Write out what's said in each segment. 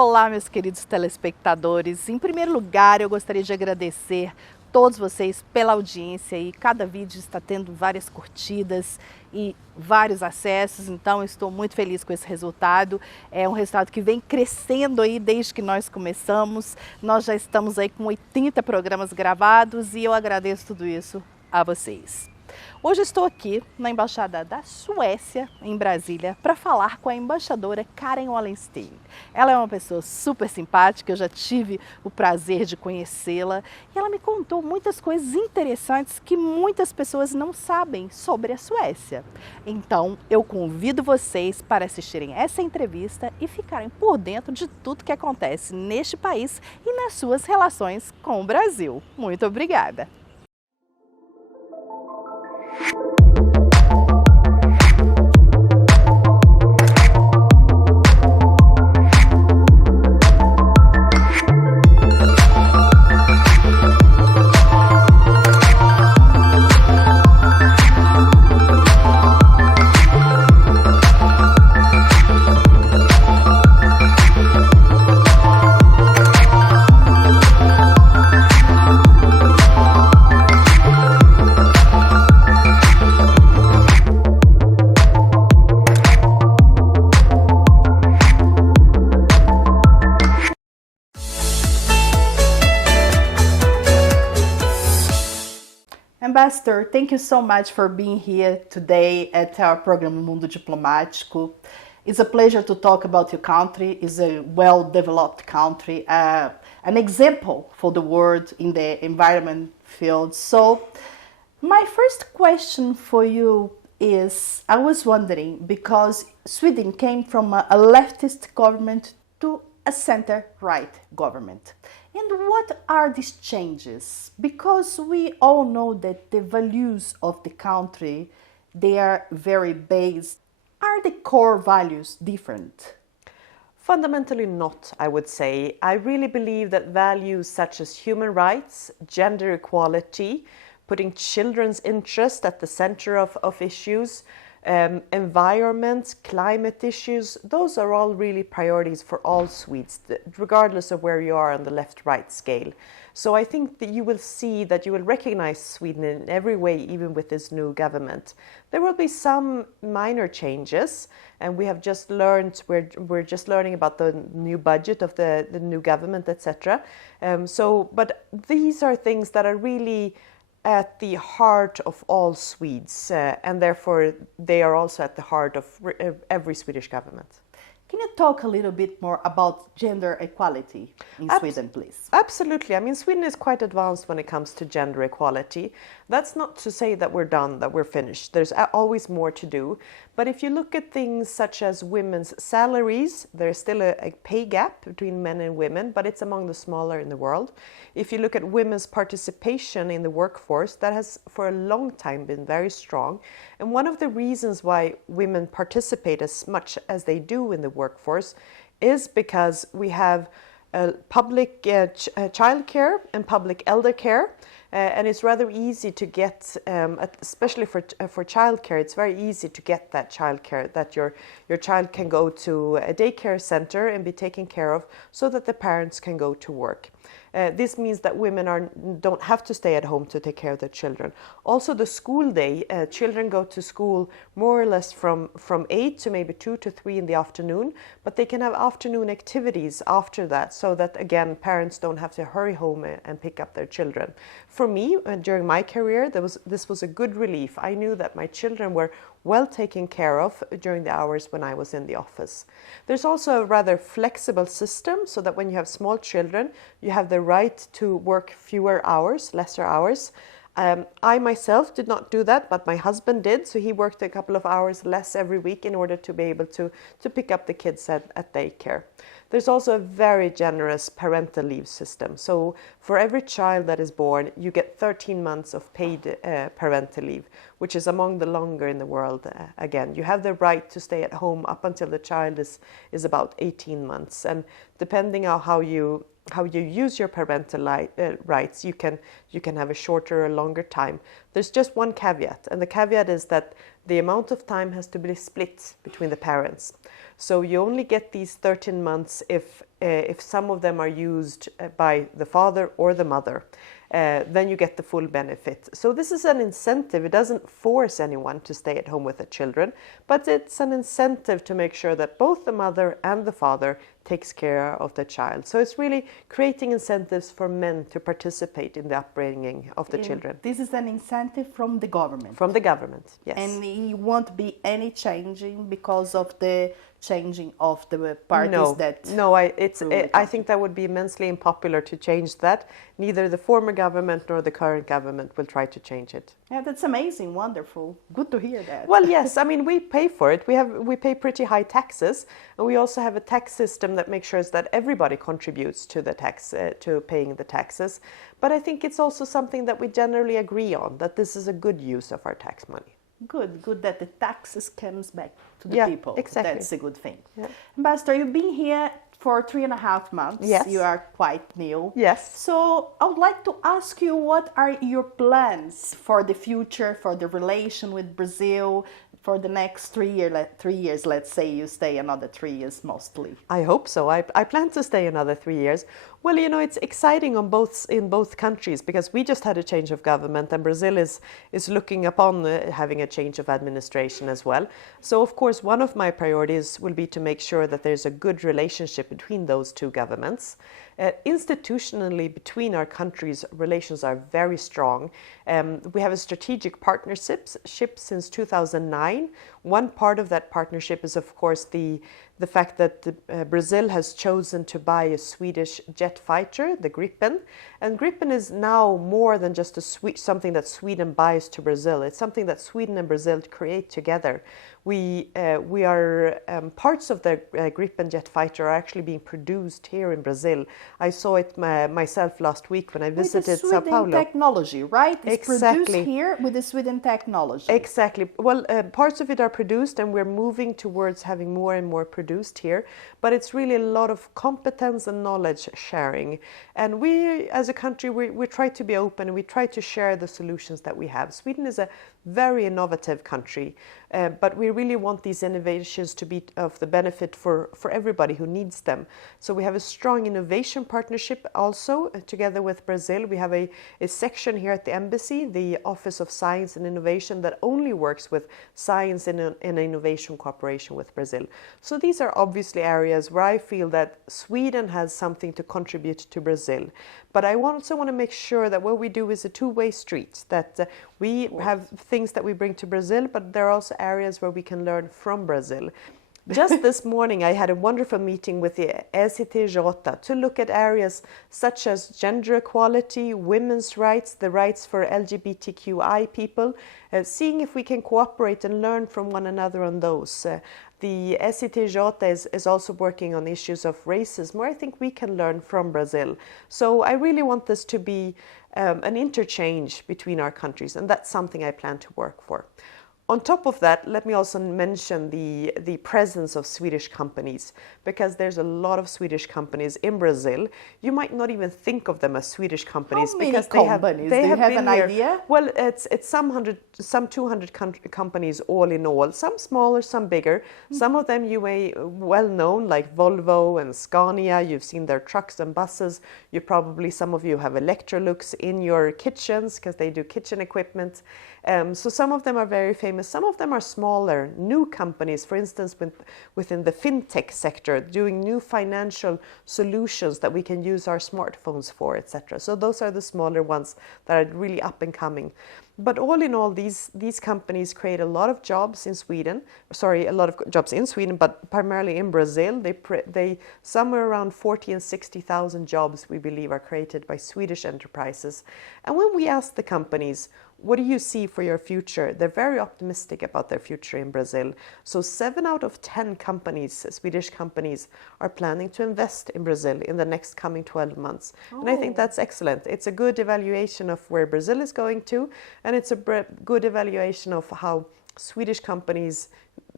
Olá, meus queridos telespectadores. Em primeiro lugar, eu gostaria de agradecer todos vocês pela audiência e cada vídeo está tendo várias curtidas e vários acessos, então eu estou muito feliz com esse resultado. É um resultado que vem crescendo aí desde que nós começamos. Nós já estamos aí com 80 programas gravados e eu agradeço tudo isso a vocês. Hoje estou aqui na Embaixada da Suécia, em Brasília, para falar com a embaixadora Karin Wallensteen. Ela é uma pessoa super simpática, eu já tive o prazer de conhecê-la e ela me contou muitas coisas interessantes que muitas pessoas não sabem sobre a Suécia. Então, eu convido vocês para assistirem essa entrevista e ficarem por dentro de tudo que acontece neste país e nas suas relações com o Brasil. Muito obrigada! Ambassador, thank you so much for being here today at our program Mundo Diplomático. It's a pleasure to talk about your country. It's a well-developed country, an example for the world in the environment field. So, my first question for you is, I was wondering, because Sweden came from a leftist government to a center-right government. And what are these changes? Because we all know that the values of the country, they are very based. Are the core values different? Fundamentally not, I would say. I really believe that values such as human rights, gender equality, putting children's interest at the center of issues, environment, climate issues, those are all really priorities for all Swedes, regardless of where you are on the left-right scale. So I think that you will see that you will recognize Sweden in every way, even with this new government. There will be some minor changes, and we have just learned, we're just learning about the new budget of the new government, etc. But these are things that are really at the heart of all Swedes, and therefore they are also at the heart of every Swedish government. Can you talk a little bit more about gender equality in Sweden, please? Absolutely. I mean, Sweden is quite advanced when it comes to gender equality. That's not to say that we're done, that we're finished. There's always more to do. But if you look at things such as women's salaries, there's still a pay gap between men and women, but it's among the smaller in the world. If you look at women's participation in the workforce, that has for a long time been very strong. And one of the reasons why women participate as much as they do in the workforce is because we have public childcare and public elder care. And it's rather easy to get, especially for childcare, it's very easy to get that childcare, that your child can go to a daycare center and be taken care of so that the parents can go to work. This means that women don't have to stay at home to take care of their children. Also, the school day, children go to school more or less from 8 to maybe 2 to 3 in the afternoon, but they can have afternoon activities after that, so that, again, parents don't have to hurry home and pick up their children. For me, during my career, this was a good relief. I knew that my children were well taken care of during the hours when I was in the office. There's also a rather flexible system, so that when you have small children, you have the right to work fewer hours, lesser hours. I myself did not do that, but my husband did, so he worked a couple of hours less every week in order to be able to pick up the kids at daycare. There's also a very generous parental leave system. So for every child that is born, you get 13 months of paid parental leave, which is among the longer in the world. Again, you have the right to stay at home up until the child is about 18 months. And depending on how you use your parental rights, you can have a shorter or longer time. There's just one caveat, and the caveat is that the amount of time has to be split between the parents. So you only get these 13 months if some of them are used by the father or the mother. Then you get the full benefit. So this is an incentive. It doesn't force anyone to stay at home with the children, but it's an incentive to make sure that both the mother and the father takes care of the child. So it's really creating incentives for men to participate in the upbringing of the children. This is an incentive from the government. From the government, yes. And it won't be any changing because of the changing of the parties I think that would be immensely unpopular to change that. Neither the former government nor the current government will try to change it. Yeah, that's amazing, wonderful. Good to hear that. Well, yes, I mean, we pay for it. We pay pretty high taxes, and we also have a tax system that makes sure that everybody contributes to the tax, to paying the taxes. But I think it's also something that we generally agree on, that this is a good use of our tax money. Good that the taxes comes back to the people. Exactly. That's a good thing. Yeah. Ambassador, you've been here for 3.5 months. Yes. You are quite new. Yes. So I would like to ask you, what are your plans for the future, for the relation with Brazil, for the next 3 years? Let's say you stay another 3 years mostly. I hope so. I plan to stay another 3 years. Well, you know, it's exciting in both countries, because we just had a change of government, and Brazil is looking upon having a change of administration as well. So, of course, one of my priorities will be to make sure that there's a good relationship between those two governments. Institutionally, between our countries, relations are very strong. We have a strategic partnership since 2009. One part of that partnership is, of course, the fact that Brazil has chosen to buy a Swedish jet fighter, the Gripen. And Gripen is now more than just something that Sweden buys to Brazil. It's something that Sweden and Brazil create together. We are parts of the Gripen jet fighter are actually being produced here in Brazil. I saw it myself last week when I visited Sao Paulo. With the Sweden technology, right? It's Exactly. produced here with the Sweden technology. Exactly. Well, parts of it are produced, and we're moving towards having more and more produced here. But it's really a lot of competence and knowledge sharing. And we, as a country, we try to be open, and we try to share the solutions that we have. Sweden is a very innovative country, but we really want these innovations to be of the benefit for everybody who needs them. So we have a strong innovation partnership also together with Brazil. We have a section here at the embassy, the Office of Science and Innovation, that only works with science and innovation cooperation with Brazil. So these are obviously areas where I feel that Sweden has something to contribute to Brazil. But I also want to make sure that what we do is a two-way street, that we have things that we bring to Brazil, but there are also areas where we can learn from Brazil. Just this morning, I had a wonderful meeting with the Embaixadora to look at areas such as gender equality, women's rights, the rights for LGBTQI people, seeing if we can cooperate and learn from one another on those. The Embaixadora is also working on issues of racism, where I think we can learn from Brazil. So I really want this to be an interchange between our countries, and that's something I plan to work for. On top of that, let me also mention the presence of Swedish companies, because there's a lot of Swedish companies in Brazil. You might not even think of them as Swedish companies. How many because companies? they Do you have have been an here. idea? Well, it's some 200 companies all in all, some smaller, some bigger. Some of them you may well known, like Volvo and Scania. You've seen their trucks and buses. Some of you have Electrolux in your kitchens because they do kitchen equipment. So some of them are very famous. Some of them are smaller, new companies, for instance, within the fintech sector, doing new financial solutions that we can use our smartphones for, etc. So those are the smaller ones that are really up and coming. But all in all, these companies create a lot of jobs in Sweden. A lot of jobs in Sweden, but primarily in Brazil. They somewhere around 40 and 60,000 jobs, we believe, are created by Swedish enterprises. And when we ask the companies, what do you see for your future? They're very optimistic about their future in Brazil. So 7 out of 10 companies, Swedish companies, are planning to invest in Brazil in the next coming 12 months. Oh. And I think that's excellent. It's a good evaluation of where Brazil is going to, and it's a good evaluation of how Swedish companies,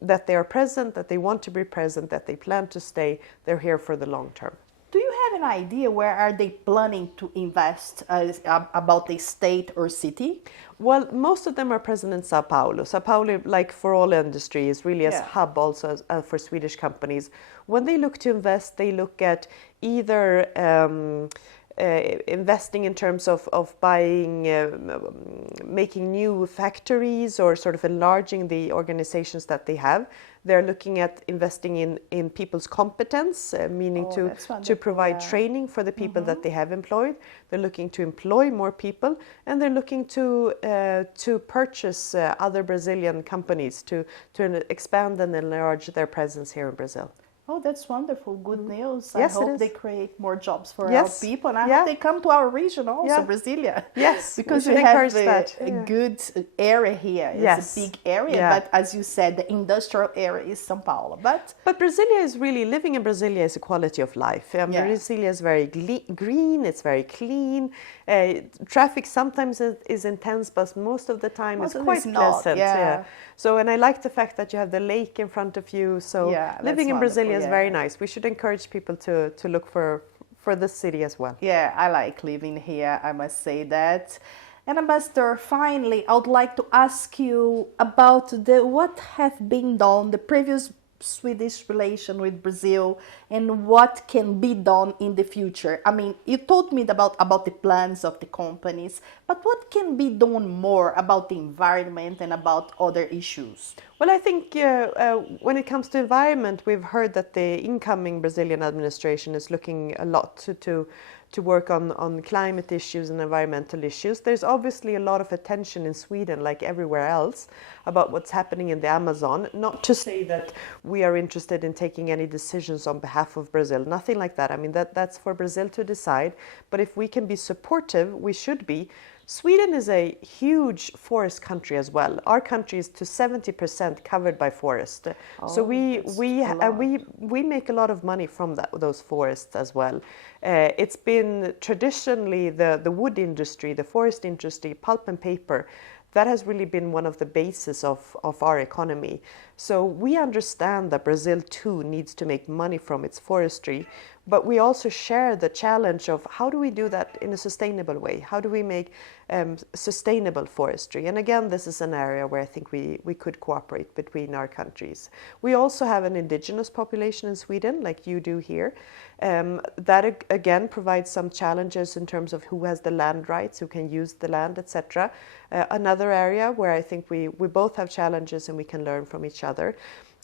that they are present, that they want to be present, that they plan to stay, they're here for the long term. Do you have an idea where are they planning to invest about the state or city? Well, most of them are present in Sao Paulo. Sao Paulo, like for all industry, is really a hub also for Swedish companies. When they look to invest, they look at either investing in terms of buying, making new factories or sort of enlarging the organizations that they have. They're looking at investing in people's competence, meaning to provide training for the people that they have employed. They're looking to employ more people, and they're looking to purchase other Brazilian companies to expand and enlarge their presence here in Brazil. Oh, that's wonderful. Good news. Yes, I hope they create more jobs for Yes. our people. And I hope they come to our region also, Brasilia. Yes, because we we encourage have that. a good area here. It's a big area, but as you said, the industrial area is São Paulo. But Brasilia is really, living in Brasilia is a quality of life. Brasilia is very green, it's very clean. Traffic sometimes is intense, but most of the time it's quite pleasant. So, and I like the fact that you have the lake in front of you. So living in Brasilia is very nice. We should encourage people to look for this city as well. Yeah, I like living here, I must say that. And Ambassador, finally, I would like to ask you about what has been done, the previous Swedish relation with Brazil, and what can be done in the future. I mean, you told me about the plans of the companies, but what can be done more about the environment and about other issues? Well, I think when it comes to environment, we've heard that the incoming Brazilian administration is looking a lot to work on climate issues and environmental issues. There's obviously a lot of attention in Sweden, like everywhere else, about what's happening in the Amazon. Not to say that we are interested in taking any decisions on behalf of Brazil, nothing like that. I mean, that's for Brazil to decide. But if we can be supportive, we should be. Sweden is a huge forest country as well. Our country is to 70% covered by forest. So we make a lot of money from those forests as well. It's been traditionally the wood industry, the forest industry, pulp and paper, that has really been one of the bases of our economy. So we understand that Brazil too needs to make money from its forestry, but we also share the challenge of how do we do that in a sustainable way? How do we make sustainable forestry? And again, this is an area where I think we could cooperate between our countries. We also have an indigenous population in Sweden, like you do here. That again provides some challenges in terms of who has the land rights, who can use the land, etc. Another area where I think we both have challenges and we can learn from each other.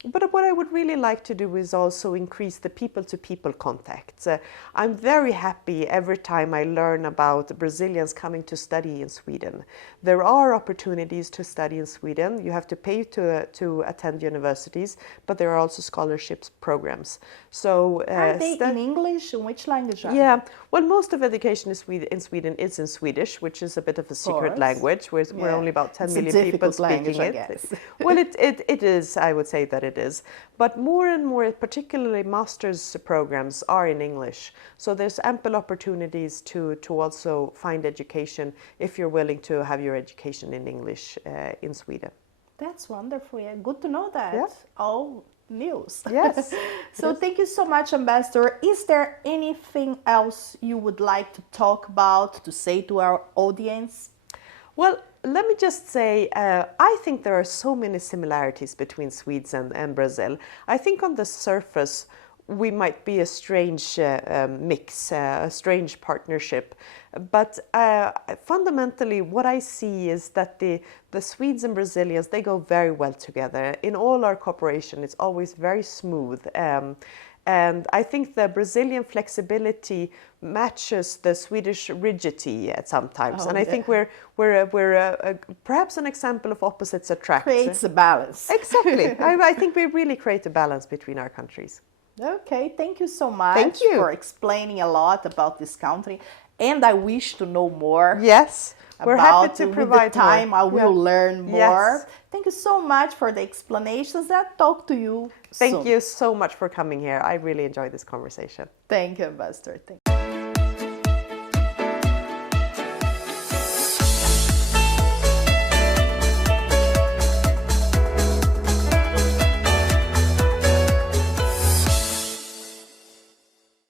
But what I would really like to do is also increase the people-to-people contacts. I'm very happy every time I learn about Brazilians coming to study in Sweden. There are opportunities to study in Sweden. You have to pay to attend universities, but there are also scholarships programs. So are they in English? In which language are they? Well, most of education in Sweden is in Swedish, which is a bit of a secret language. We're only about 10 million people speaking it. Well, it is, I would say that it is. But more and more, particularly master's programs, are in English. So there's ample opportunities to also find education if you're willing to have your education in English in Sweden. That's wonderful. Yeah, good to know that. Yeah. All news. Yes. So thank you so much, Ambassador. Is there anything else you would like to talk about, to say to our audience? Well, let me just say, I think there are so many similarities between Sweden and Brazil. I think on the surface, we might be a strange mix, a strange partnership. But fundamentally, what I see is that the Swedes and Brazilians, they go very well together. In all our cooperation, it's always very smooth. And I think the Brazilian flexibility matches the Swedish rigidity at sometimes. And I think we're perhaps an example of opposites attract. Creates a balance. Exactly. I think we really create a balance between our countries. Okay, thank you so much for explaining a lot about this country. And I wish to know more. Yes, we're happy to provide with the time more. I will learn more. Yes. Thank you so much for the explanations. I'll talk to you soon. Thank you so much for coming here. I really enjoyed this conversation. Thank you, Ambassador. Thank you.